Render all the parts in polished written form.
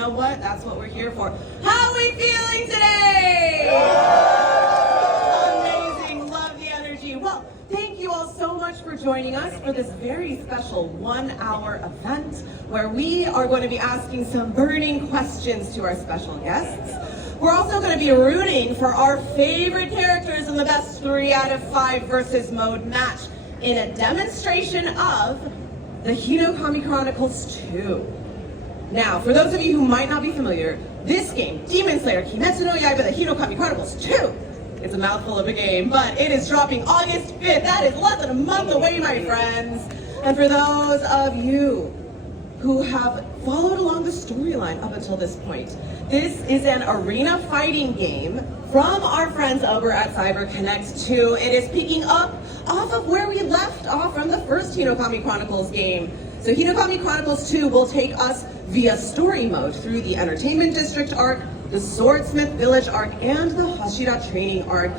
know what? That's what we're here for. How are we feeling today? Amazing. Love the energy. Well, thank you all so much for joining us for this very special 1-hour event where we are going to be asking some burning questions to our special guests. We're also going to be rooting for our favorite characters in the best 3 out of 5 versus mode match in a demonstration of the Hinokami Chronicles 2. Now, for those of you who might not be familiar, this game, Demon Slayer Kimetsu no Yaiba, the Hinokami Chronicles 2, it's a mouthful of a game, but it is dropping August 5th. That is less than a month away, my friends. And for those of you who have followed along the storyline up until this point, this is an arena fighting game from our friends over at CyberConnect 2. It is picking up off of where we left off from the first Hinokami Chronicles game. So Hinokami Chronicles 2 will take us via story mode through the Entertainment District arc, the Swordsmith Village arc, and the Hashira Training arc.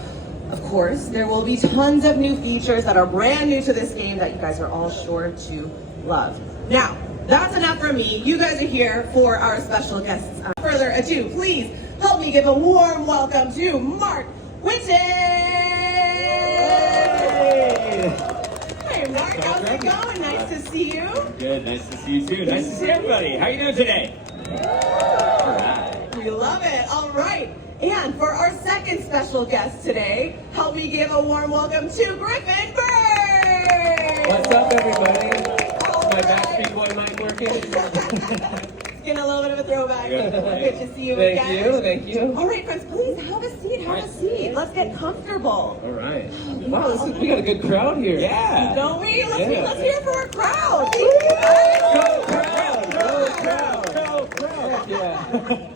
Of course, there will be tons of new features that are brand new to this game that you guys are all sure to love. Now, that's enough from me. You guys are here for our special guests. Without further ado, please help me give a warm welcome to Mark Whitten. Hey Mark, how's it going? Nice to see you. Good, nice to see you too. Nice to see everybody. How you doing today? All right. We love it. All right. And for our second special guest today, help me give a warm welcome to Griffin Bird. What's up, everybody? My Backstreet Boy mic working? Getting a little bit of a throwback. Good to see you again. Thank you. All right, friends, please have a seat. Let's get comfortable. All right. Wow, we got a good crowd here. Yeah. Don't we? Let's hear it for our crowd. Go crowd! Go crowd! Yeah.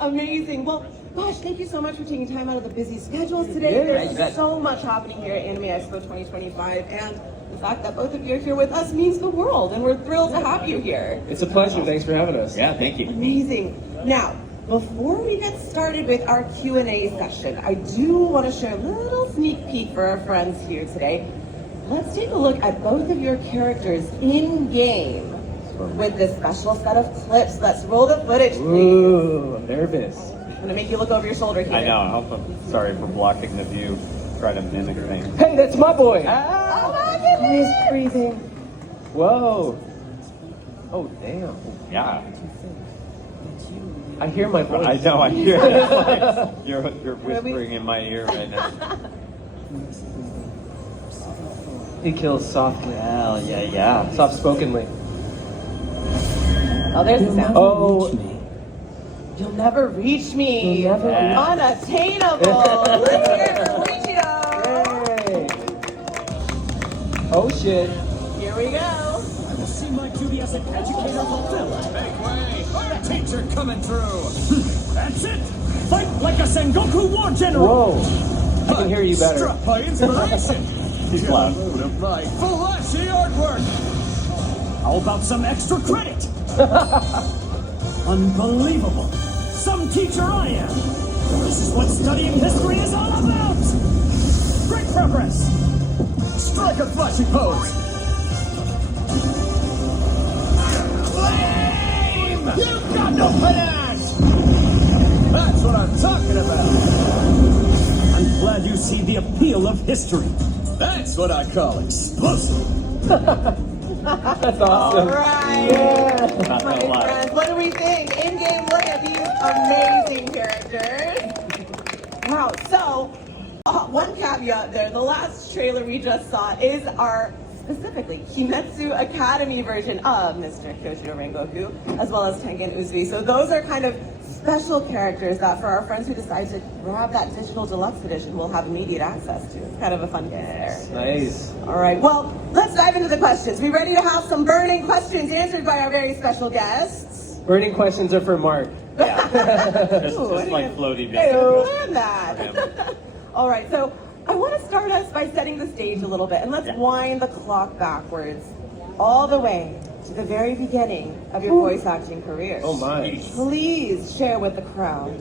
Amazing. Well, gosh, thank you so much for taking time out of the busy schedules today. There's so much happening here at Anime Expo 2025, and the fact that both of you are here with us means the world, and we're thrilled to have you here. It's a pleasure. Thanks for having us. Yeah, thank you. Amazing. Now, before we get started with our Q&A session, I do want to share a little sneak peek for our friends here today. Let's take a look at both of your characters in-game with this special set of clips. Let's roll the footage, please. Ooh, I'm nervous. I'm going to make you look over your shoulder here. I know. I'm sorry for blocking the view. Try to mimic things. Hey, that's my boy! Oh my goodness! He's breathing. Whoa. Oh, damn. Yeah. I hear my voice. I know. I hear it. You're whispering in my ear right now. He kills softly. Yeah. Soft-spokenly. Oh, there's the sound. Oh. You'll never reach me. You'll never reach me. Unattainable. Let's hear it for Muichiro. Yay. Oh, shit. Here we go. I will see my duty as an educator fulfilled. Make way! The teacher coming through! That's it! Fight like a Sengoku war general! Whoa. I can hear you better. Struck by inspiration! He's loud. Download of my flashy artwork! How about some extra credit? Unbelievable! Some teacher I am! This is what studying history is all about! Great progress! Strike a flashy pose! Flame! You've got no panache! That's what I'm talking about! I'm glad you see the appeal of history. That's what I call explosive. That's awesome. All right. Yeah. Not My gonna lie. friends, what do we think? In-game look at these amazing characters. Wow, so one caveat there. The last trailer we just saw is our specifically Kimetsu Academy version of Mr. Kyoshiro Rengoku, as well as Tengen Uzui. So those are kind of special characters that for our friends who decide to grab that digital deluxe edition will have immediate access to. It's kind of a fun game there. Nice. All right, well, let's dive into the questions. We ready to have some burning questions answered by our very special guests? Burning questions are for Mark. Yeah. Just like floaty bits. Plan that. All right, so I want to start us by setting the stage a little bit, and let's wind the clock backwards all the way to the very beginning of your voice acting career. Oh my. Please share with the crowd.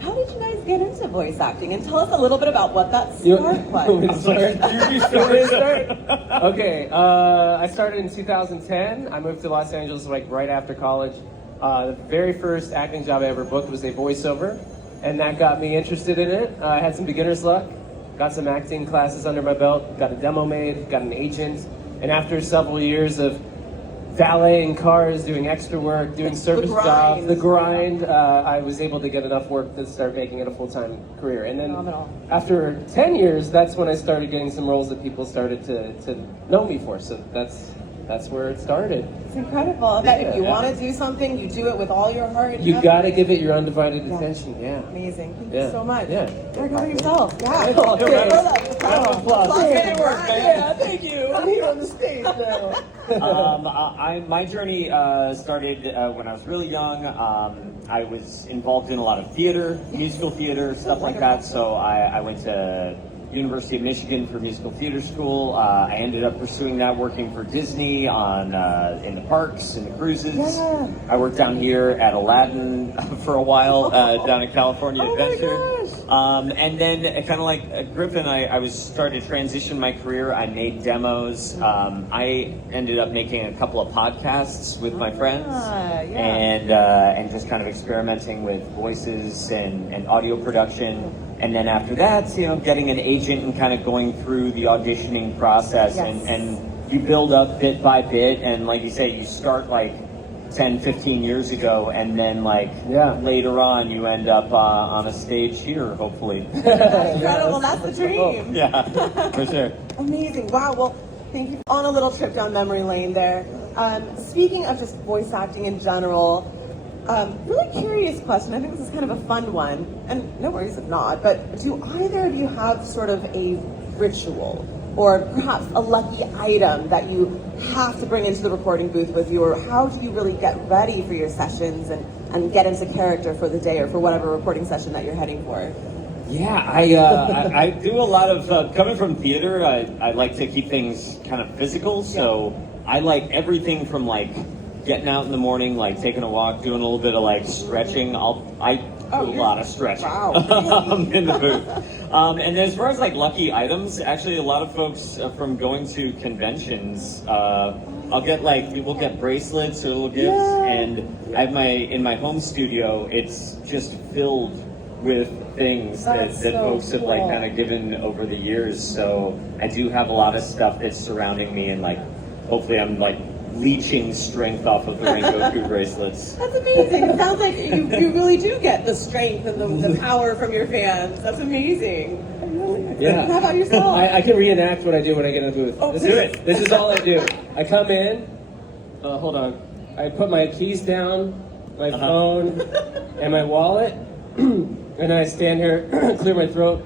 How did you guys get into voice acting? And tell us a little bit about what that start Want me to was. start? You Want me to start. start? Okay, I started in 2010. I moved to Los Angeles like right after college. The very first acting job I ever booked was a voiceover, and that got me interested in it. I had some beginner's luck, got some acting classes under my belt, got a demo made, got an agent, and after several years of valeting cars, doing extra work, doing service jobs, the grind, I was able to get enough work to start making it a full-time career. And then after 10 years, that's when I started getting some roles that people started to know me for. So that's where it started. It's incredible that if you want to do something, you do it with all your heart. You got to give it your undivided attention. Yeah. Amazing. Thank you so much. Yeah. Eric, how about yourself? Yeah. Okay. Round of applause. Good work, man. Yeah, thank you. I'm here on the stage now. My journey started when I was really young. I was involved in a lot of theater, musical theater, stuff like that. So I went to University of Michigan for musical theater school. I ended up pursuing that, working for Disney on in the parks and the cruises. Yeah. I worked down here at Aladdin for a while down in California Adventure. And then kind of like Griffin, I was started to transition my career. I made demos. I ended up making a couple of podcasts with my friends and just kind of experimenting with voices and audio production. And then after that, getting an agent and kind of going through the auditioning process and you build up bit by bit. And like you say, you start like 10, 15 years ago, and then later on you end up on a stage here, hopefully. Incredible, that's the dream. Yeah, for sure. Amazing, wow, well, thank you. On a little trip down memory lane there. Speaking of just voice acting in general, really curious question, I think this is kind of a fun one, and no worries if not, but do either of you have sort of a ritual or perhaps a lucky item that you have to bring into the recording booth with you, or how do you really get ready for your sessions and get into character for the day or for whatever recording session that you're heading for? Yeah, I do a lot of, coming from theater, I like to keep things kind of physical, so I like everything from like getting out in the morning, like taking a walk, doing a little bit of like stretching. I do a lot of stretching in the booth. And as far as like lucky items, actually a lot of folks from going to conventions, we'll get bracelets or little gifts, and I have in my home studio, it's just filled with things that folks have like kind of given over the years. So I do have a lot of stuff that's surrounding me, and like hopefully I'm like leeching strength off of the Rengoku bracelets. That's amazing. It sounds like you really do get the strength and the power from your fans. That's amazing. Yeah. How about yourself? I can reenact what I do when I get in the booth. Oh, This please. is all I do. I come in, hold on, I put my keys down, my phone, and my wallet, and then I stand here, clear my throat.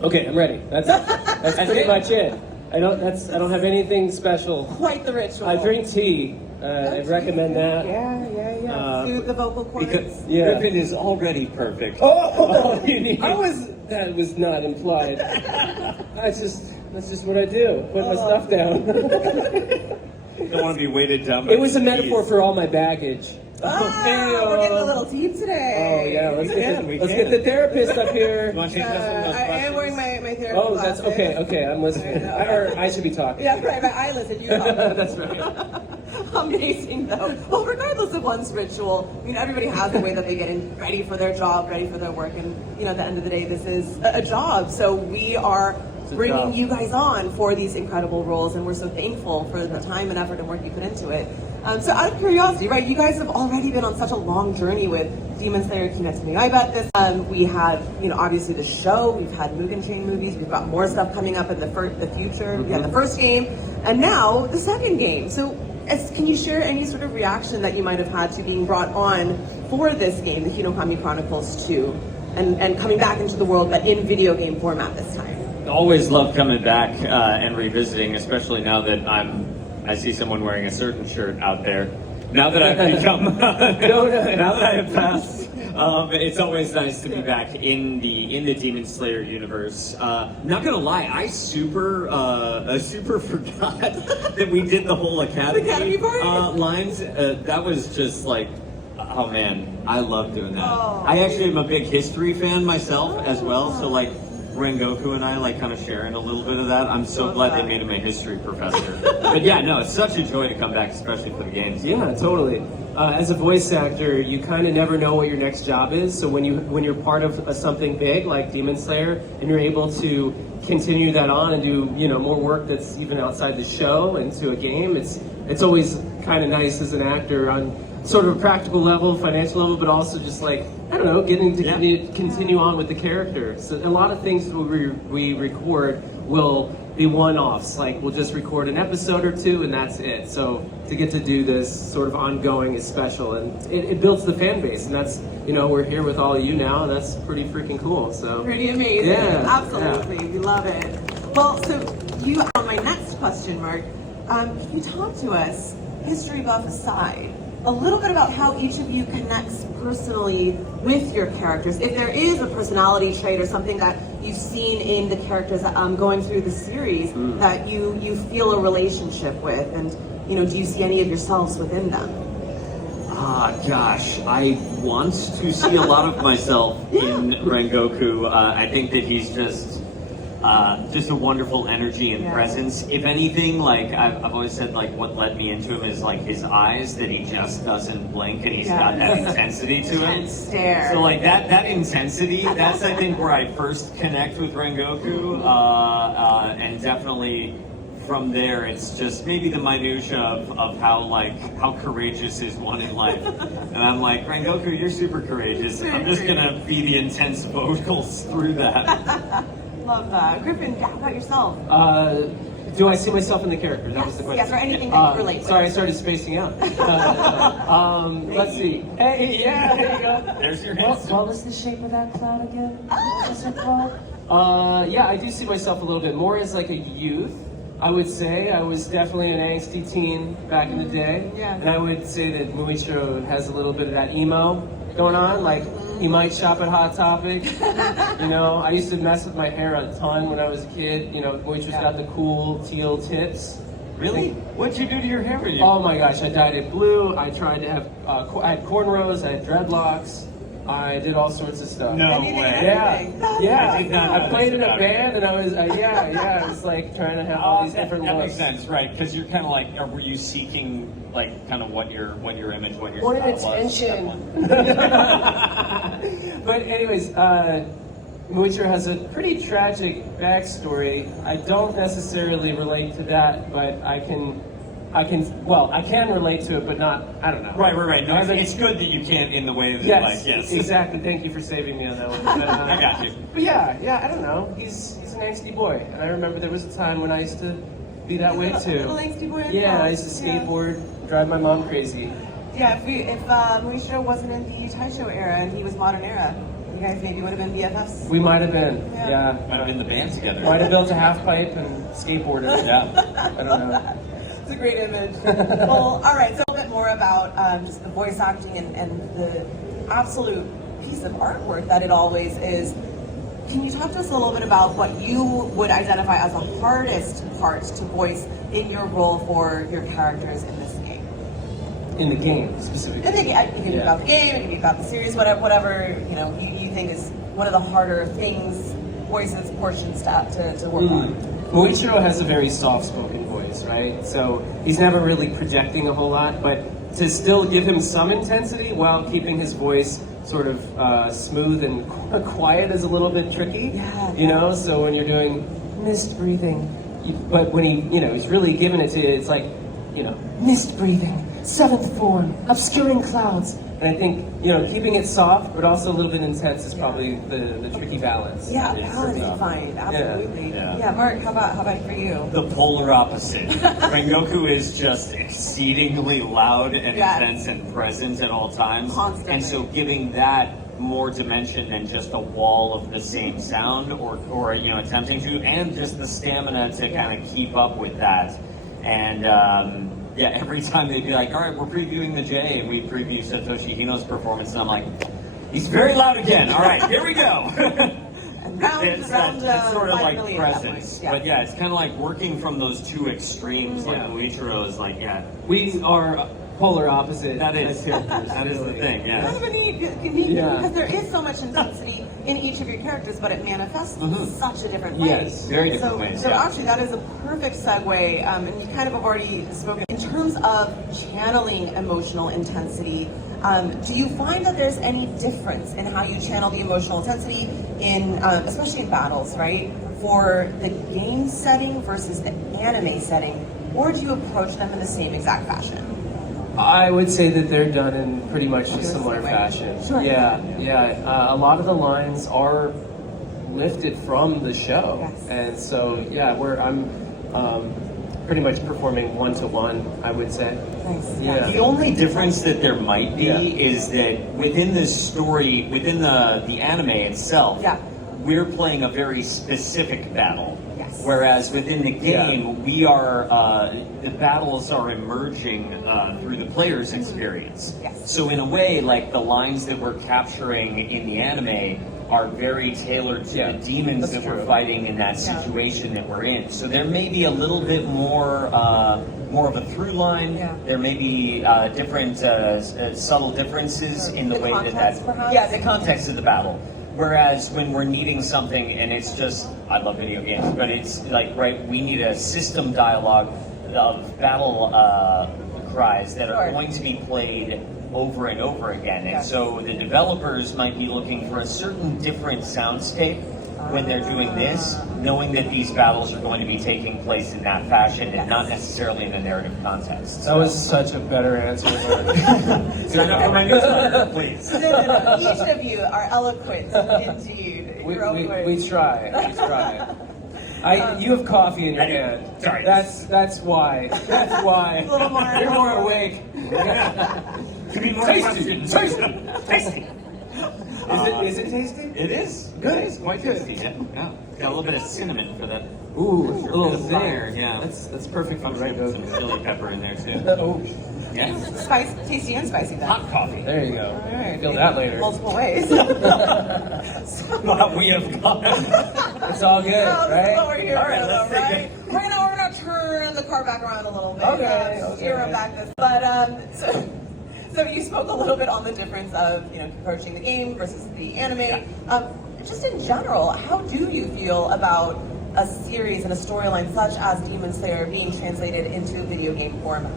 Okay, I'm ready. That's pretty much it. I don't have anything special. Quite the ritual. I drink tea. I'd recommend that. Yeah. Soothe the vocal cords. Because Griffin is already perfect. Oh, that was not implied. That's just what I do. Put my stuff down. You don't want to be weighted down. It was a metaphor for all my baggage. We're getting a little deep today. Oh yeah, let's get the therapist up here. You want to change us some of those I am questions? wearing my therapy Oh, that's glasses. okay. I'm listening. I should be talking. Yeah, right, but I listen, you talk. That's right. Amazing though. Well, regardless of one's ritual, everybody has a way that they get ready for their job, ready for their work, and at the end of the day, this is a job. So we are bringing you guys on for these incredible roles, and we're so thankful for the time and effort and work you put into it. So out of curiosity, right, you guys have already been on such a long journey with Demon Slayer, Kimetsu no Yaiba at this. We have, obviously the show, we've had Mugen Train movies, we've got more stuff coming up in the future. We had the first game, and now the second game. So can you share any sort of reaction that you might have had to being brought on for this game, the Hinokami Chronicles 2, and coming back into the world, but in video game format this time? Always love coming back and revisiting, especially now that I see someone wearing a certain shirt out there. Now that I've become, now that I have passed, it's always nice to be back in the Demon Slayer universe. Not gonna lie, I super forgot that we did the whole Academy party? lines. That was just like, oh man, I love doing that. Oh. I actually am a big history fan myself as well, so like Rengoku and I like kind of sharing a little bit of that. I'm so glad they made him a history professor. But yeah, no, it's such a joy to come back, especially for the games. Yeah, totally. As a voice actor, you kind of never know what your next job is. So when you're part of something big like Demon Slayer, and you're able to continue that on and do more work that's even outside the show into a game, it's always kind of nice as an actor on sort of a practical level, financial level, but also just like, I don't know, getting to continue on with the character. So a lot of things we record will be one-offs, like we'll just record an episode or two and that's it. So to get to do this sort of ongoing is special, and it builds the fan base, and that's, we're here with all of you now, and that's pretty freaking cool. So pretty amazing. Yeah, Absolutely. We love it. Well, so you, on my next question, Mark, can you talk to us, history buff aside, a little bit about how each of you connects personally with your characters? If there is a personality trait or something that you've seen in the characters going through the series that you feel a relationship with, and do you see any of yourselves within them? Gosh, I want to see a lot of myself in Rengoku. I think that he's just a wonderful energy and presence. If anything, like I've always said, like what led me into him is like his eyes, that he just doesn't blink, and he's got that intensity to him. Stare. So like that intensity, that's I think where I first connect with Rengoku, and definitely from there it's just maybe the minutia of how courageous is one in life. And I'm like, Rengoku, you're super courageous. I'm just gonna be the intense vocals through that. Love that. Griffin, how about yourself? Do I see myself in the character? That was the question. Yes, or anything that you relate to. Sorry, I started spacing out. Let's see. Hey, yeah, there you go. There's your answer. What was the shape of that cloud again? What was it called? Yeah, I do see myself a little bit more as like a youth. I would say I was definitely an angsty teen back in the day. Yeah. And I would say that Muichiro has a little bit of that emo going on, like he might shop at Hot Topic. I used to mess with my hair a ton when I was a kid. Muichiro's got the cool teal tips. Really? What'd you do to your hair when you? Oh my gosh, I dyed it blue. I tried to have, I had cornrows, I had dreadlocks. I did all sorts of stuff. No Anything way. and everything. Yeah. I played in a band, and I was, I was like trying to have all these different that looks. makes sense, right? Because you're kind of like, or were you seeking like kind of what your image, what your Wanted style attention. was? But anyways, Muichiro has a pretty tragic backstory. I don't necessarily relate to that, but I can relate to it, but not, I don't know. Right. No, it's good that you can't in the way that Yes, exactly. Thank you for saving me on that one. But, I got you. But yeah, I don't know. He's an angsty boy, and I remember there was a time when I used to be that way too. Little angsty boy. Yeah, I used to skateboard, drive my mom crazy. Yeah, if Muichiro wasn't in the Taisho era and he was modern era, you guys maybe would have been BFFs. We might have been. Yeah. Might have been the band together. Might have built a half pipe and skateboarded. Yeah. I don't know. It's a great image. Well, all right, so a little bit more about just the voice acting and the absolute piece of artwork that it always is. Can you talk to us a little bit about what you would identify as the hardest part to voice in your role for your characters in this game? In the game, specifically. It can be about the game, it can be about the series, whatever you think is one of the harder things, voices, portions to work on. Muichiro has a very soft-spoken voice, right? So he's never really projecting a whole lot, but to still give him some intensity while keeping his voice sort of smooth and quiet is a little bit tricky. Yeah. So when you're doing mist breathing, but when he's really giving it to you, it's like, mist breathing, seventh form, obscuring clouds. And I think, keeping it soft, but also a little bit intense is probably the tricky balance. Yeah, balance to find, absolutely. Yeah. Mark, how about for you? The polar opposite. Rengoku is just exceedingly loud and intense and present at all times. Constantly. And so giving that more dimension than just a wall of the same sound or attempting to, and just the stamina to kind of keep up with that. And every time they'd be like, all right, we're previewing the J, and we'd preview Satoshi Hino's performance, and I'm like, he's very loud again. All right, here we go. And It's sort of like presence. Yeah. But it's kind of like working from those two extremes. Like Muichiro is like, We are polar opposite. That is the thing, Kind yeah. of a neat convenience Yeah. because there is so much intensity in each of your characters, but it manifests in such a different way. Yes, very different ways, So yeah. actually, that is a perfect segue, and you kind of have already spoken in terms of channeling emotional intensity. Do you find that there's any difference in how you channel the emotional intensity in, especially in battles, right? For the game setting versus the anime setting, or do you approach them in the same exact fashion? I would say that they're done in pretty much a similar same way. fashion. Sure. Yeah. A lot of the lines are lifted from the show, Yes. and so I'm pretty much performing one-to-one, I would say. Nice. Yeah. The only difference that there might be Yeah. is that within this story, within the anime itself, Yeah. we're playing a very specific battle. Yes. Whereas within the game, we are the battles are emerging through the player's experience. Yes. So in a way, like the lines that we're capturing in the anime are very tailored to Yeah, the demons that's that true. we're fighting in that Yeah. situation that we're in. So there may be a little bit more of a through line. Yeah. There may be different subtle differences in the, The way context, perhaps? yeah, the context of the battle. Whereas when we're needing something and it's just, I love video games, but it's like, right, we need a system dialogue of battle cries that are Sure. going to be played over and over again. And Yes. so the developers might be looking for a certain different soundscape when they're doing this, knowing that these battles are going to be taking place in that fashion and not necessarily in a narrative context. That was such a better answer. Turn up for my newsletter, please. No. Each of you are eloquent, indeed. in your own way. We try. You have coffee in your hand. Sorry. That's why. That's why. A little more. You're more awake. Give me more Tasty. questions. Tasty. Is it tasty? It is. Good. It is quite tasty. Yeah. Yeah. Got a little bit of cinnamon for that. Ooh, a little bit of zing. fire. Yeah. That's perfect for I'm the sure right put some note. chili pepper in there too. Oh, Yeah. Spice, tasty and spicy then. Hot coffee. there you go. All right. Feel that later. Multiple ways. What we have got. It's all good, That's right? what we're here All right, for, let's though, take right? We're gonna turn the car back around a little bit. Okay, Steer okay. it back this. But so you spoke a little bit on the difference of approaching the game versus the anime. Just in general, how do you feel about a series and a storyline such as Demon Slayer being translated into video game format?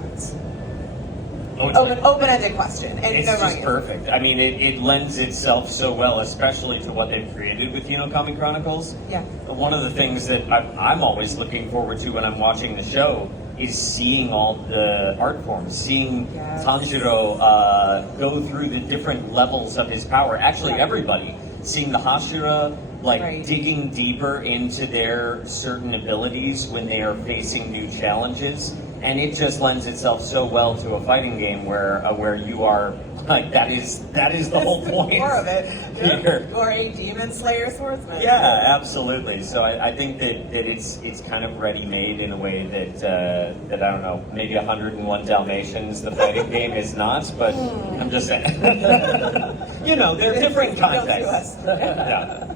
Open-ended question. And It's no just wrong answer. perfect. I mean, it lends itself so well, especially to what they've created with Hinokami Chronicles. Yeah. One of the things that I'm always looking forward to when I'm watching the show is seeing all the art forms, seeing Yes. Tanjiro go through the different levels of his power. Actually, Right. everybody. Seeing the Hashira, like, Right. digging deeper into their certain abilities when they are facing new challenges. And it just lends itself so well to a fighting game where you are like that is the whole point. More of it. Here. Or a Demon Slayer swordsman. Yeah, absolutely. So I think that it's kind of ready made in a way that I don't know, maybe 101 Dalmatians, the fighting game is not, but I'm just saying. They're different Don't sue contexts. us. Yeah.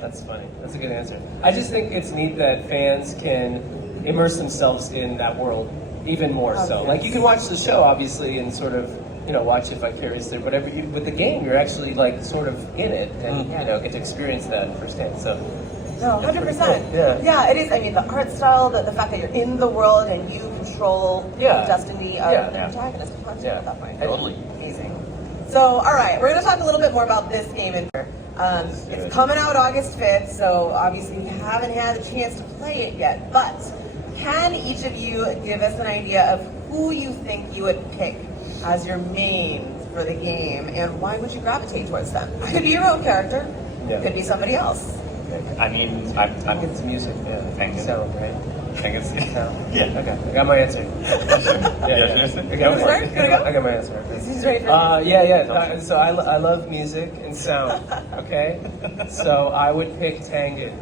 That's funny. That's a good answer. I just think it's neat that fans can immerse themselves in that world even more so. yes. Like you can watch the show obviously and sort of watch it vicariously, whatever. With the game, you're actually like sort of in it and get to experience that firsthand. So. No, 100%. Yeah. Yeah, it is. I mean, the art style, the fact that you're in the world and you control Yeah. the destiny of Yeah. the protagonist. Yeah. At that point. Totally. Amazing. So, all right, we're going to talk a little bit more about this game. It's coming out August 5th, so obviously we haven't had a chance to play it yet. But can each of you give us an idea of who you think you would pick as your main for the game, and why would you gravitate towards them? It could be your own character. Yeah. It could be somebody else. I mean, I think it's music, yeah. Thank you. Sound, right? I think it's Sound? yeah. Okay, I got my answer. Yeah, seriously? I got Sorry? I got my answer. He's ready for So I love music and sound, okay? So I would pick Tangen,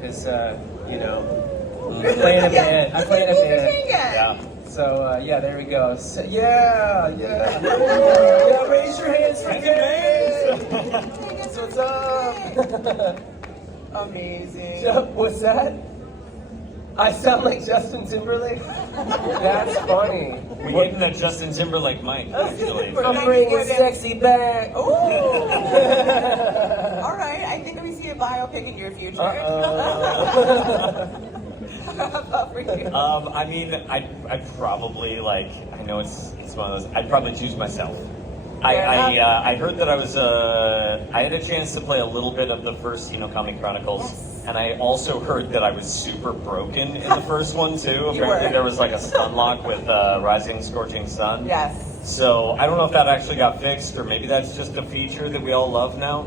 because, playing a band. I play in a band. Yeah. So, there we go. So, yeah, raise your hands for Tangen! That's what's up! Amazing. What's that? I sound like Justin Timberlake? That's funny. We gave him that Justin Timberlake mic, actually. I'm bringing sexy back. Ooh. All right, I think we see a biopic in your future. How about for you? I mean, I probably like. I know it's one of those. I'd probably choose myself. I heard that I had a chance to play a little bit of the first Hinokami Chronicles, Yes. and I also heard that I was super broken in the first one too. Apparently were. there was like a stun lock with Rising Scorching Sun. Yes. So I don't know if that actually got fixed, or maybe that's just a feature that we all love now.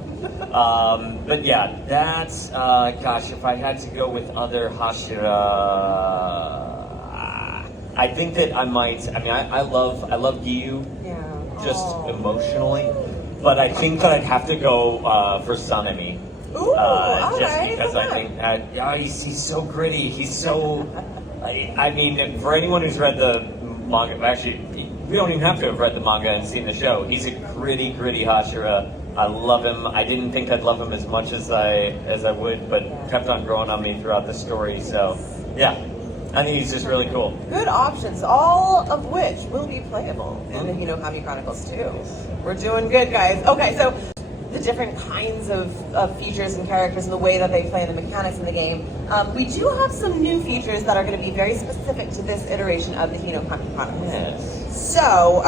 But yeah, that's gosh, if I had to go with other Hashira, I think that I might. I mean, I love Giyu. Yeah. Just Oh. emotionally, but I think that I'd have to go for Sanemi. Ooh, all Just right, because I okay. think he's so gritty. He's so. I mean, for anyone who's read the manga, actually, we don't even have to have read the manga and seen the show. He's a gritty Hashira. I love him. I didn't think I'd love him as much as I would, but kept on growing on me throughout the story. So, yeah. I think he's just really cool. Good options, all of which will be playable in the Hinokami Chronicles too. We're doing good, guys. Okay, so the different kinds of features and characters and the way that they play and the mechanics in the game. We do have some new features that are going to be very specific to this iteration of the Hinokami Chronicles. Yes. So,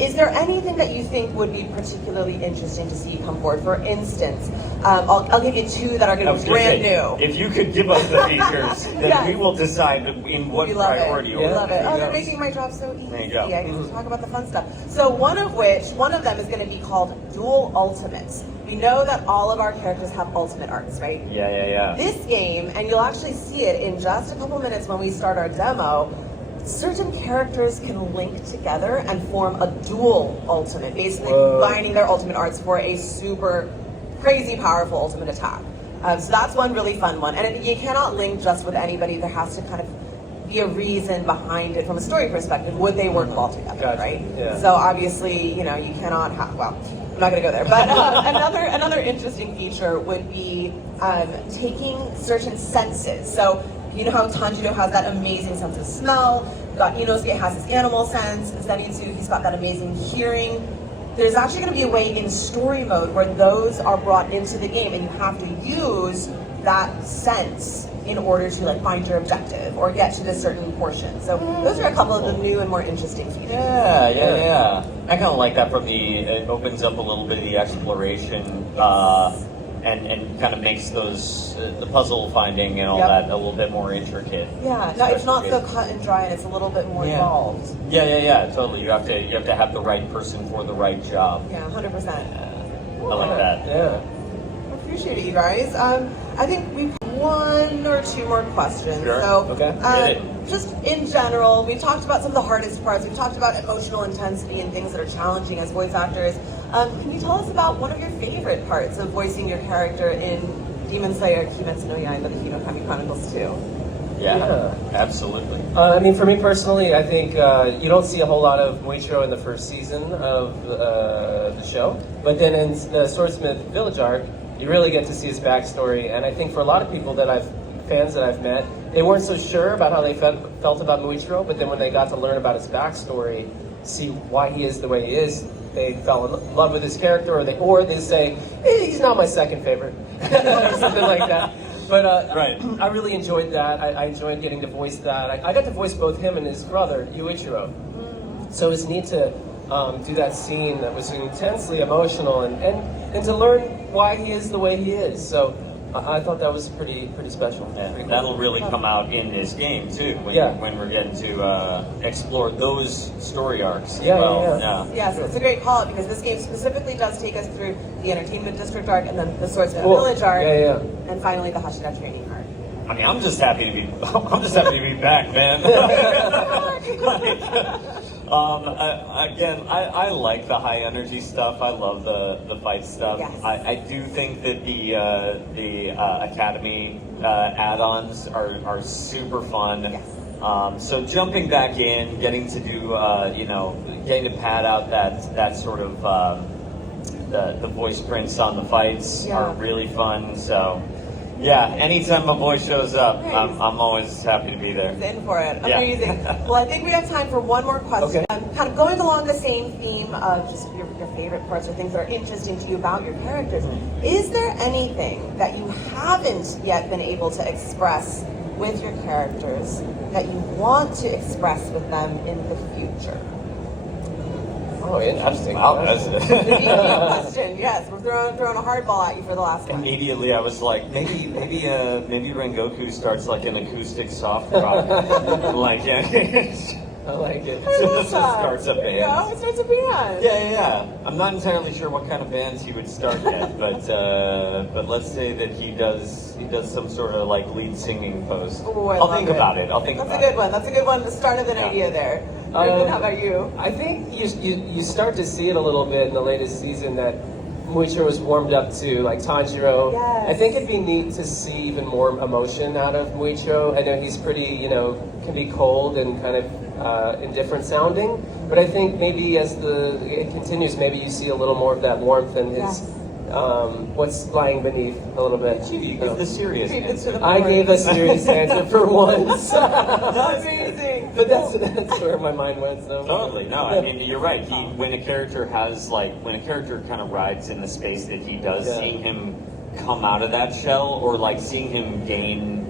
is there anything that you think would be particularly interesting to see come forward? For instance, I'll give you two that are going to be brand new. If you could give us the features, then Yes. we will decide in what We love priority it. order. We love it. Oh, they're Yes. making my job so easy. There you go. I get to talk about the fun stuff. So one of them is going to be called Dual Ultimates. We know that all of our characters have ultimate arcs, right? Yeah. This game, and you'll actually see it in just a couple minutes when we start our demo, certain characters can link together and form a dual ultimate, basically combining their ultimate arts for a super crazy powerful ultimate attack. So that's one really fun one. And you cannot link just with anybody. There has to kind of be a reason behind it from a story perspective. Would they work well together, Gotcha. right? Yeah. So obviously, you cannot have, well, I'm not going to go there. But another interesting feature would be taking certain senses. So you know how Tanjiro has that amazing sense of smell, Inosuke has his animal sense, Zenitsu, he's got that amazing hearing. There's actually going to be a way in story mode where those are brought into the game and you have to use that sense in order to find your objective or get to this certain portion. So those are a couple of the new and more interesting features. Yeah. I kind of like that it opens up a little bit of the exploration and kind of makes those the puzzle finding and all Yep. that a little bit more intricate. Yeah, no, it's not so cut and dry and it's a little bit more involved. Yeah, totally. You have to have the right person for the right job. Yeah, 100%. I like that. Yeah. Appreciate it, you guys. I think we've one or two more questions. Sure. So, Okay. Get it. just in general, we've talked about some of the hardest parts. We've talked about emotional intensity and things that are challenging as voice actors. Can you tell us about one of your favorite parts of voicing your character in Demon Slayer, Kimetsu no Yaiba, the Hinokami Chronicles 2? Yeah, absolutely. I mean, for me personally, I think you don't see a whole lot of Muichiro in the first season of the show, but then in the Swordsmith Village arc, you really get to see his backstory. And I think for a lot of people fans that I've met, they weren't so sure about how they felt about Muichiro, but then when they got to learn about his backstory, see why he is the way he is, they fell in love with his character, or they say, he's not my second favorite, or something like that. But Right. I really enjoyed that. I enjoyed getting to voice that. I got to voice both him and his brother, Yuichiro. So it was neat to do that scene that was intensely emotional and to learn why he is the way he is. So I thought that was pretty special. Yeah, Pretty cool. that'll really come out in this game too. When we're getting to explore those story arcs. Yeah, as well. yeah. Yes, it's a great call because this game specifically does take us through the Entertainment District arc and then the Swordsmith Cool. Village arc, Yeah. and finally the Hashira training arc. I mean, I'm just happy to be back, man. I like the high energy stuff. I love the fight stuff. Yes. I do think that the Academy add-ons are super fun. Yes. So jumping back in, getting to do getting to pad out that sort of the voice prints on the fights Yeah. are really fun. So Yeah, anytime my boy shows up, I'm always happy to be there. He's in for it. Yeah. Amazing. Well, I think we have time for one more question. Kind of going along the same theme of just your favorite parts or things that are interesting to you about your characters. Is there anything that you haven't yet been able to express with your characters that you want to express with them in the future? Oh, interesting. Wow, that's Question. Yes, we're throwing a hardball at you for the last one. Immediately, I was like, maybe Rengoku starts like an acoustic soft rock, like I like it. just starts a band. Yeah, it starts a band. Yeah. I'm not entirely sure what kind of bands he would start yet, but let's say that he does some sort of like lead singing post. Ooh, I'll think about it. That's a good one. That's a good one. The start of an idea there. How about you? I think you start to see it a little bit in the latest season that Muichiro was warmed up to, like Tanjiro. Yes. I think it'd be neat to see even more emotion out of Muichiro. I know he's pretty, can be cold and kind of indifferent sounding, but I think maybe as it continues, maybe you see a little more of that warmth and his what's lying beneath a little bit. You give the serious answer. I gave a serious answer for once. Amazing. But that's where my mind went. So Totally. No, I mean, you're right. When a character kind of rides in the space that he does, seeing him come out of that shell, or like seeing him gain,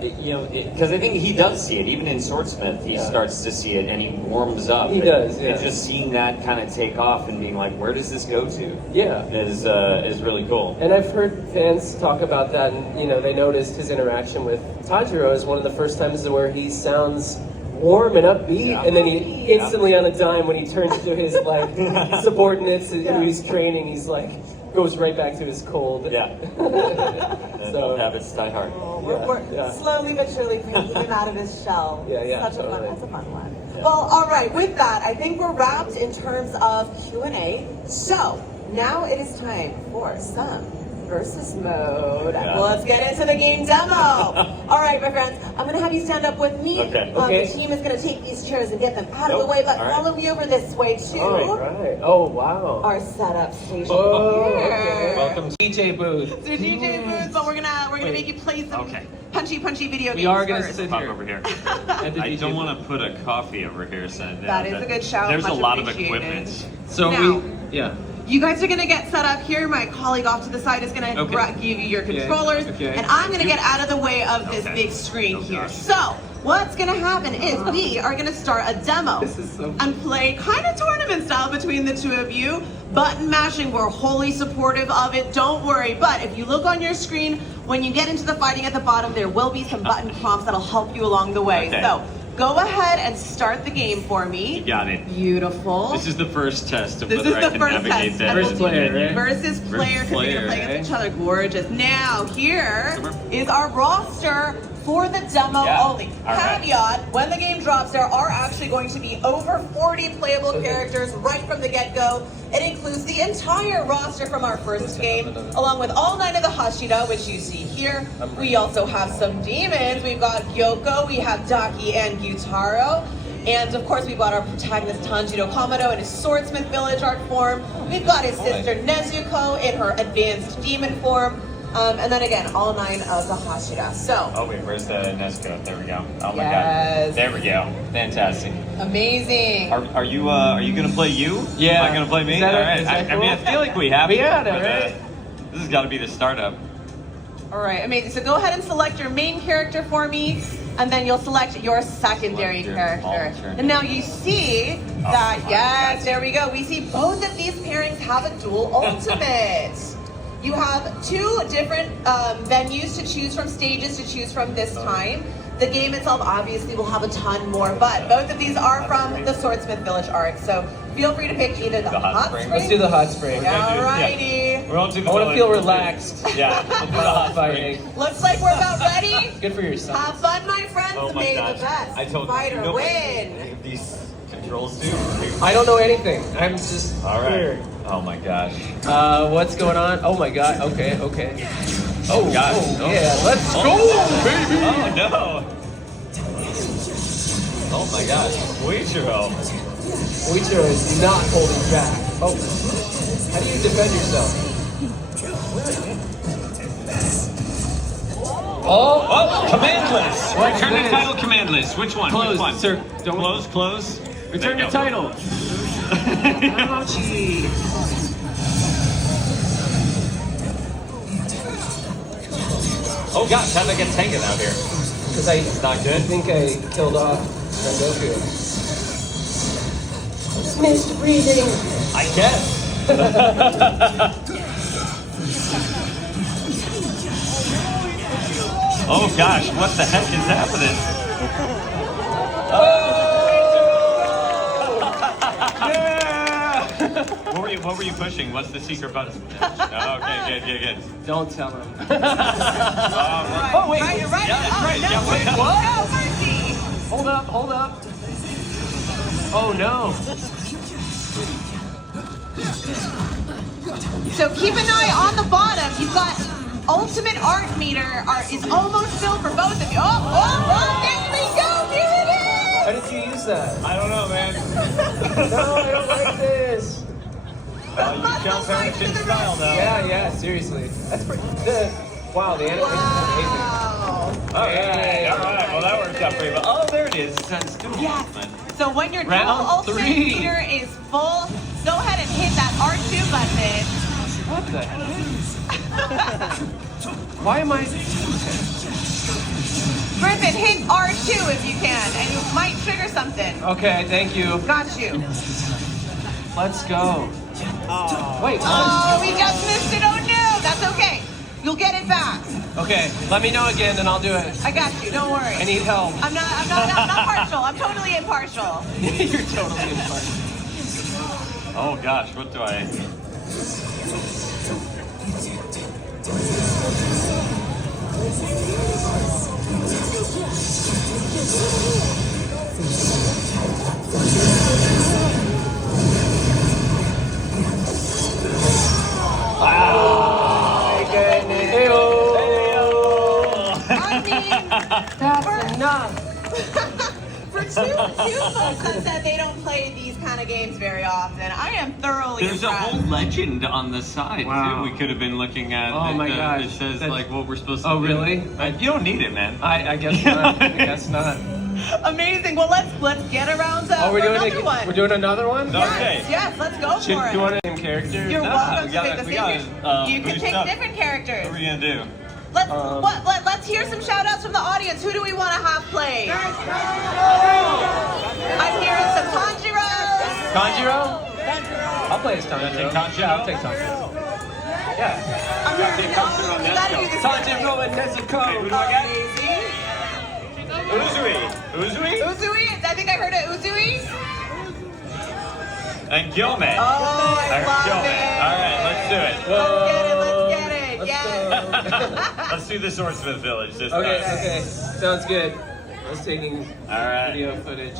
because I think he does see it. Even in Swordsmith, he starts to see it and he warms up. He does, yeah. And just seeing that kind of take off and being like, where does this go to? Yeah. Is really cool. And I've heard fans talk about that, and they noticed his interaction with Tanjiro is one of the first times where he sounds warm and upbeat, and then he instantly on a dime when he turns to his like subordinates who he's training, he's like goes right back to his cold. Yeah. So habits die hard. We're slowly but surely taking him out of his shell. Yeah, That's a fun one. Well, all right. With that, I think we're wrapped in terms of Q&A. So now it is time for some versus mode. Yeah. Well, let's get into the game demo. All right, my friends, I'm going to have you stand up with me. Okay. The team is going to take these chairs and get them out of the way, but follow me over this way too. All right. Oh, wow. Our setup station Okay. here. Welcome to DJ booth. So DJ booth, but we're gonna make you play some punchy video games. We are gonna first. sit Pop here. over here. At the I DJ don't booth. want to put a coffee over here, so That is a good shout. There's Much a lot of appreciated. equipment. So Now, yeah. You guys are gonna get set up here. My colleague off to the side is gonna give you your controllers, and I'm gonna get out of the way of this big screen here. So what's gonna happen is we are gonna start a demo and play kind of tournament style between the two of you. Button mashing, we're wholly supportive of it. Don't worry. But if you look on your screen, when you get into the fighting at the bottom, there will be some button prompts that'll help you along the way. Okay. So go ahead and start the game for me. You got it. Beautiful. This is the first test of This whether is I the can first navigate test. that. First player, menu. right? Versus player, because we're gonna play against each other. Gorgeous. Now, here is our roster for the demo only. All right. Caveat, when the game drops, there are actually going to be over 40 playable characters right from the get-go. It includes the entire roster from our first game, along with all 9 of the Hashira, which you see here. We also have some demons. We've got Gyoko, we have Daki and Gyutaro. And of course, we've got our protagonist Tanjiro Kamado in his swordsmith village art form. We've got his sister Nezuko in her advanced demon form. And then again, all 9 of the Hashira. So, Oh wait, where's the Nesco? There we go. Oh my Yes. god. There we go. Fantastic. amazing. Are you gonna play you? Yeah. Am I gonna play me? Is that All it? right. Is that I mean, I cool? feel like we have. We to, had it, but, right? This has got to be the startup. All right, amazing. So go ahead and select your main character for me, and then you'll select your secondary Select your character. alternate. And now you see that, my yes, God. there we go. We see both of these pairings have a dual ultimate. You have 2 different venues to choose from, stages to choose from this time. The game itself obviously will have a ton more, but both of these are from the Swordsmith Village arc. So feel free to pick either the hot spring. Let's do the hot spring. Alrighty. We won't do the I want to village. feel relaxed. Yeah, we'll do the hot spring. Fighting. Looks like we're about ready. Good for yourself. Have fun, my friends. Oh my May gosh. the best I told you. fighter know what win. any of these controls do. I don't know anything. I'm just All right. here. Oh my gosh. What's going on? Oh my god. Okay. Oh gosh. Oh, yeah. Let's go, baby. Oh no. Oh my gosh. Muichiro. Muichiro is not holding back. Oh. How do you defend yourself? Oh, command list. What Return is to this? title command list. Which one? Close, Which one? sir. Don't- Close. Return There to you go. title. Ouchie. Oh gosh, how'd I get taken out here? Because I Not good. think I killed off Rengoku. Missed breathing. I guess. Oh gosh, what the heck is happening? Yeah! What were you pushing? What's the secret button? Oh, okay, good. Don't tell him. Oh wait, Right, you're right. Yeah, that's Oh, right. no, Yeah, wait, no, what? no mercy. Hold up. Oh no. So keep an eye on the bottom. You've got ultimate art meter is almost filled for both of you. Oh, there we go. Here it How did you use that? I don't know, man. No, I don't like this. is. You jump Right to in the style now. Yeah, seriously. That's pretty good. Wow, the animation is Wow. All right. Well, that worked out pretty well. Oh, there it is. It's on stool. Yes. So when your Round total ultimate 3. meter is full, go ahead and hit that R2 button. amazing. What the heck? Why am I... Griffin, hit R2 if you can, and you might trigger something. Okay, thank you. Got you. Let's go. Wait, Oh, we just missed it. Oh no, that's okay. You'll get it back. okay, let me know again and I'll do it. I got you. Don't worry. I need help. I'm not partial. I'm totally impartial. You're totally impartial. Oh gosh, what do I? My goodness. I mean, That's enough. for two folks that said they don't play these kind of games very often, I am thoroughly There's a impressed. whole legend on the side Wow. too. We could have been looking at. Oh my gosh. It says That's- like what we're supposed to Oh, do. really? You don't need it, man. I guess not. I guess not. Amazing. Well, let's get around Oh, for another one. we're doing another one? No. Okay. Yes, let's go Should, for do it. you want the same character? You're Nah, welcome we to gotta- pick the we same. gotta, You can boost pick up. different characters. What are we gonna do? Let's hear some shout outs from the audience. Who do we want to have play? I'm hearing some Tanjiros. Tanjiro? I'll play as Tanjiro. Take Tanjiro? Yeah, I'll take Tanjiro. Yeah. I'm hearing take Tanjiro, you gotta do this. Tanjiro and Nezuko. Wait, who do I got? Amazing. Uzui? Uzui? I think I heard it. Uzui? And Gyome. Oh, I heard love Gyome. it. All right, let's do it. Let's get it. Yes. Let's do the Swordsmith Village this Okay, time. okay. Sounds good. I was taking All right. video footage.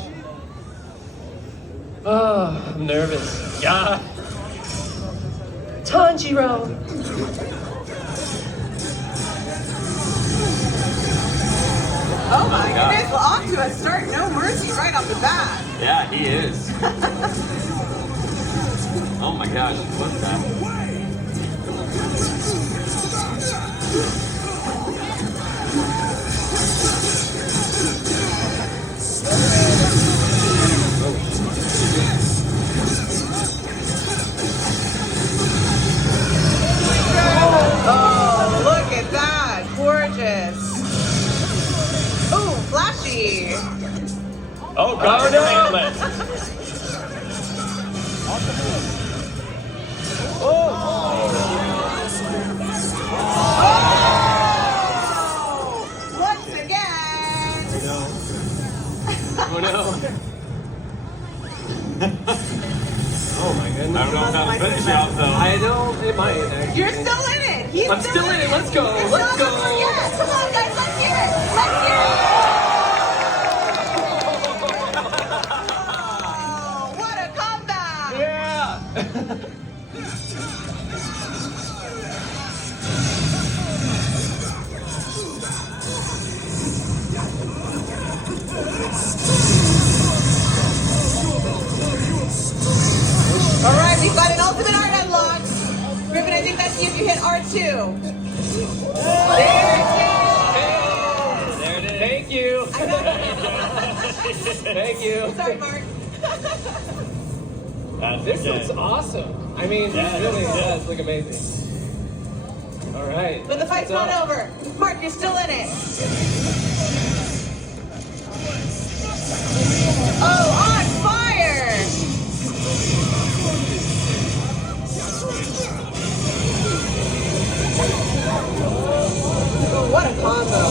Oh, I'm nervous. Yeah. Tanjiro! Oh my goodness. Well, off to a start. No mercy right off the bat. Yeah, he is. Oh my gosh, what's that? Oh, look at that. Gorgeous. Ooh, flashy. Oh gosh, no. command list. Oh! Once again. Oh no. Oh my goodness. I don't know if that'll finish you off though. I don't, it might actually. You're still in it. He's I'm still in it. Let's go. You're Let's still go. in it. Yes. Come on, guys. Let's hear it. Let's hear it. Oh, what a comeback. Yeah! All right, we've got an ultimate art unlocked. Griffin, I think that's you if you hit R2. There it is. Thank you. Sorry, Mark. This looks awesome. I mean, Yeah, it really yeah. does look amazing. All right. But the fight's not over. Mark, you're still in it. Oh, on fire! Oh, what a combo.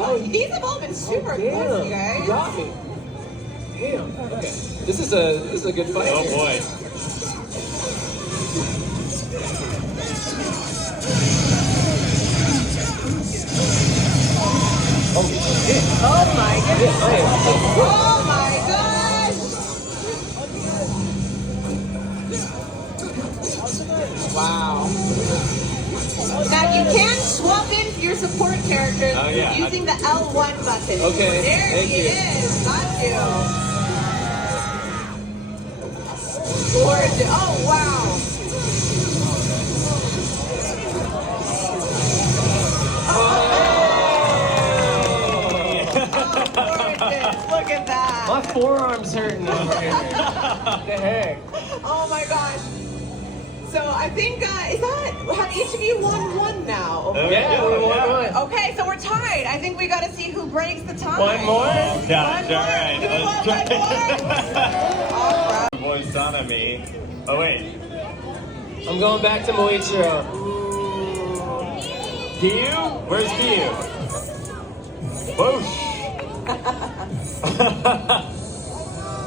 Oh, these have all been super close, you guys. You got me. Damn. Okay. This is a good fight. Oh here. boy. Holy shit. Oh my goodness. I am so good. Oh my gosh. Wow. Now you can swap in your support characters Oh, yeah. using the L1 button. Okay, There thank he you. is. Got you. Gorgeous. Oh wow. Gorgeous. Look at that. My forearm's hurting over here. What the heck? Oh my gosh. So I think, have each of you won one now? Yeah, we won one. Okay, so we're tied. I think we got to see who breaks the tie. One more? Oh gosh, One more. alright. Who won Let's one more? All right. Voice on me. Oh wait. I'm going back to Muichiro. Kiyu? Where's Kiyu? Whoosh.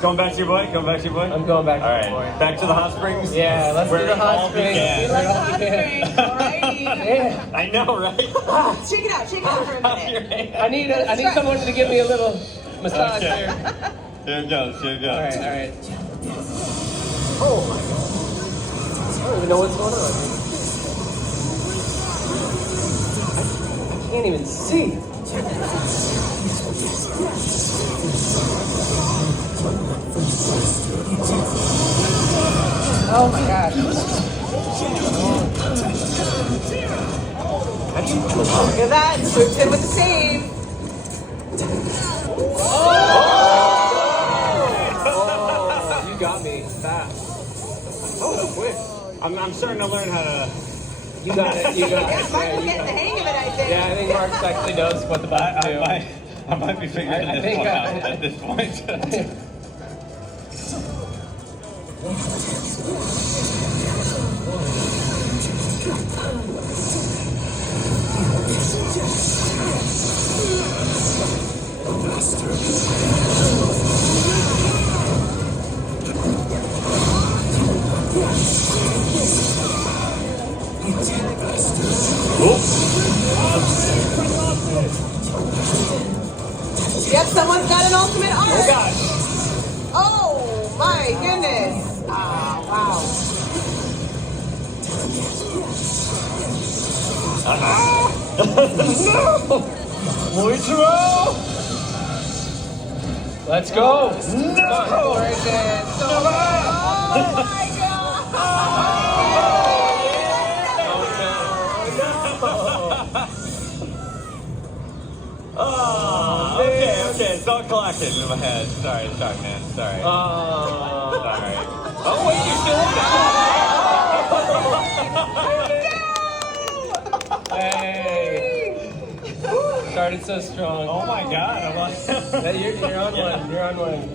Going back to your boy? Going back to your boy? I'm going back to All the right. boy. Back to the hot springs? Yeah, let's Where do the it all hot springs. began. We love the hot springs. Alrighty. Yeah. I know, right? Check it out. Check it out for a minute. I need someone to give me a little massage Okay. here. Here it goes, here it goes. All right. Oh my god. I don't even know what's going on. I can't even see. Oh my gosh. Look at that. Swooped in with the save. Oh, you got me fast. Oh, quick. I'm starting to learn how to... You got it. You got Yeah, it. Mark Yeah, was you getting got the it. hang of it, I think. Yeah, I think Mark actually knows what the buttons do. I might be figuring I this think one I- out at this point. Yep, someone's got an ultimate arc. Oh gosh. Oh my goodness. Wow. Muichiro! Let's go. No! Gorgeous. So oh my Oh, okay, it's all clocking in my head. Sorry, man, sorry. Sorry. Oh, wait, you're still Hey. Started so strong. Oh my god, I'm like... You're on one. You're on one.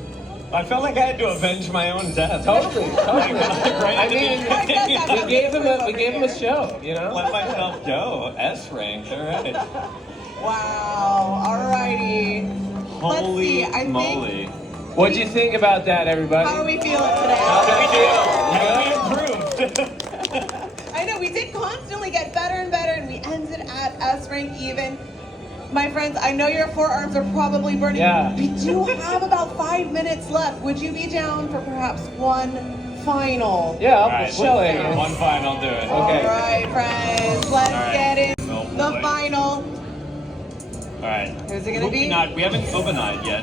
I felt like I had to avenge my own death. Totally. Right I at the mean, beginning. we gave him a show, you know? Let myself go. S rank, alright. Wow. Alrighty. Let's see. I moly. think. What'd you think about that, everybody? How are we feeling today? How did we do? How we improved? I know we did constantly get better and better, and we ended at S rank even. My friends, I know your forearms are probably burning. Yeah. We do have about 5 minutes left. Would you be down for perhaps one final? Yeah, Alright, chill let's do it. one final, do it. Okay. All right, friends, let's All right. get in Oh, the boy. final. Alright. Who's it gonna be? We haven't Obanide yet.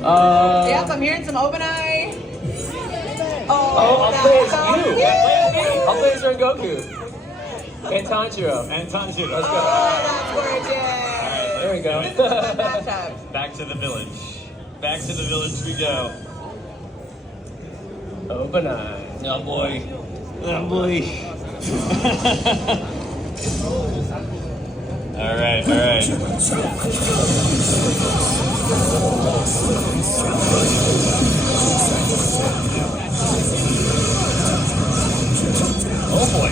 Yep, I'm hearing some open eye. I'll that's play as so you. cute. I'll play as Rengoku. And Tanjiro. And Tanjiro. Let's go. Oh, that's gorgeous. Here There we go. This is a fun matchup. Back to the village. Back to the village we go. Open eye. Oh boy. Oh boy. All right, all right. Oh boy.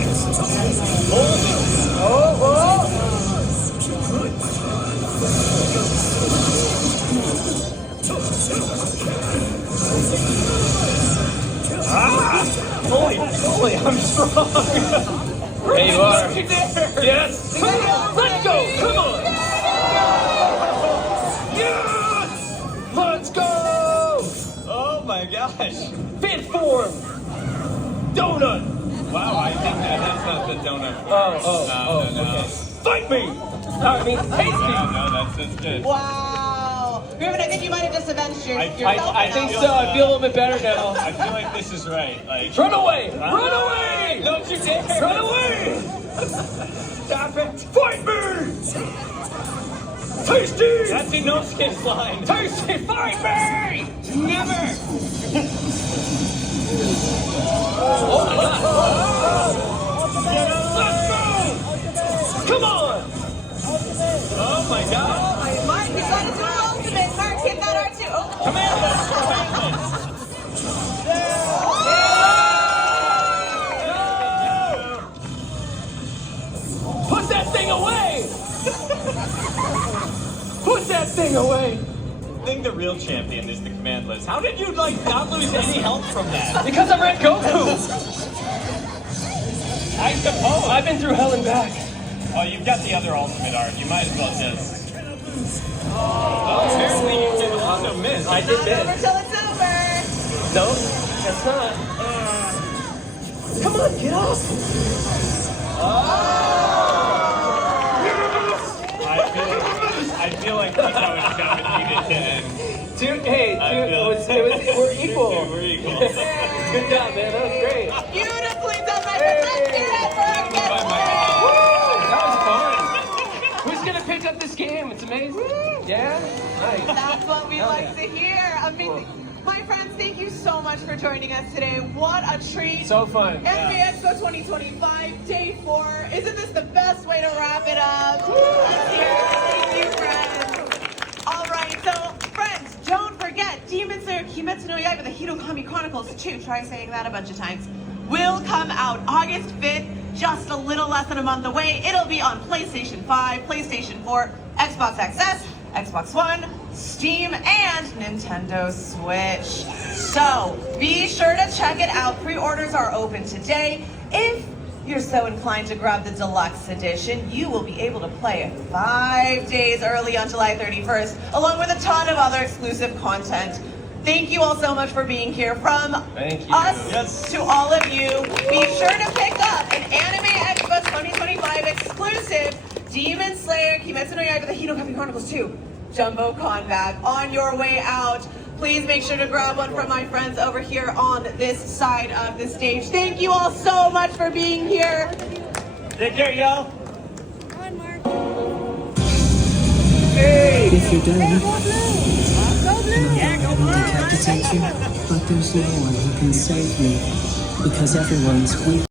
Boy, I'm strong. There you are. Yes. Let's go. Come on. Yes. Let's go. Oh my gosh. Fit form. Donut. Wow, I think that's not the donut. No. Okay. Fight me. I mean, taste me. No, that's good. Wow. Griffin, I think you might have just avenged yourself. I think so. I feel a little bit better now. I feel like this is right. Like, Run away! Run away! don't you dare! Run away! Stop it! Fight me! Tasty! That's Inosuke's line. Tasty! Fight me! Never! Let's go! Come on! Oh my god! Mark, you got to do an ultimate. Mark, hit that R2. Oh. Put that thing away! Put that thing away! I think the real champion is the command list. How did you not lose any health from that? Because I'm Rengoku! I suppose. I've been through hell and back. Oh, you've got the other ultimate art. You might as well just. Oh, apparently you did also miss. I did Not this. over till it's over. No, that's not. Come on, get up! I feel like Nico and Kevin needed to end. Dude, hey, I dude, feel- we're equal. We're equal. Good job, man. That was great. Beautifully done, my friend. Let's hear it for our guest today. Woo! That was fun. Who's gonna pick up this game? It's amazing. Yeah? Nice. That's what we Hell like yeah. to hear. Amazing. My friends, thank you so much for joining us today. What a treat. So fun. Anime Expo 2025, day 4. Isn't this the best way to wrap it up? Let's hear it. Thank you, friends. All right, so friends, don't forget, Demon Slayer Kimetsu no Yaiba, the Hinokami Chronicles 2, try saying that a bunch of times, will come out August 5th, just a little less than a month away. It'll be on PlayStation 5, PlayStation 4, Xbox XS, Xbox One, Steam, and Nintendo Switch. So be sure to check it out. Pre-orders are open today. If you're so inclined to grab the deluxe edition, you will be able to play it 5 days early on July 31st, along with a ton of other exclusive content. Thank you all so much for being here. From Thank you. us to all of you, be sure to pick up an Anime Expo 2025 exclusive Demon Slayer Kimetsu no Yaiba, the Hinokami Chronicles 2 Jumbo Con bag on your way out. Please make sure to grab one from my friends over here on this side of the stage. Thank you all so much for being here. Take care, y'all. If you're done, I decapitates you, but there's no one who can save me, because everyone's weak.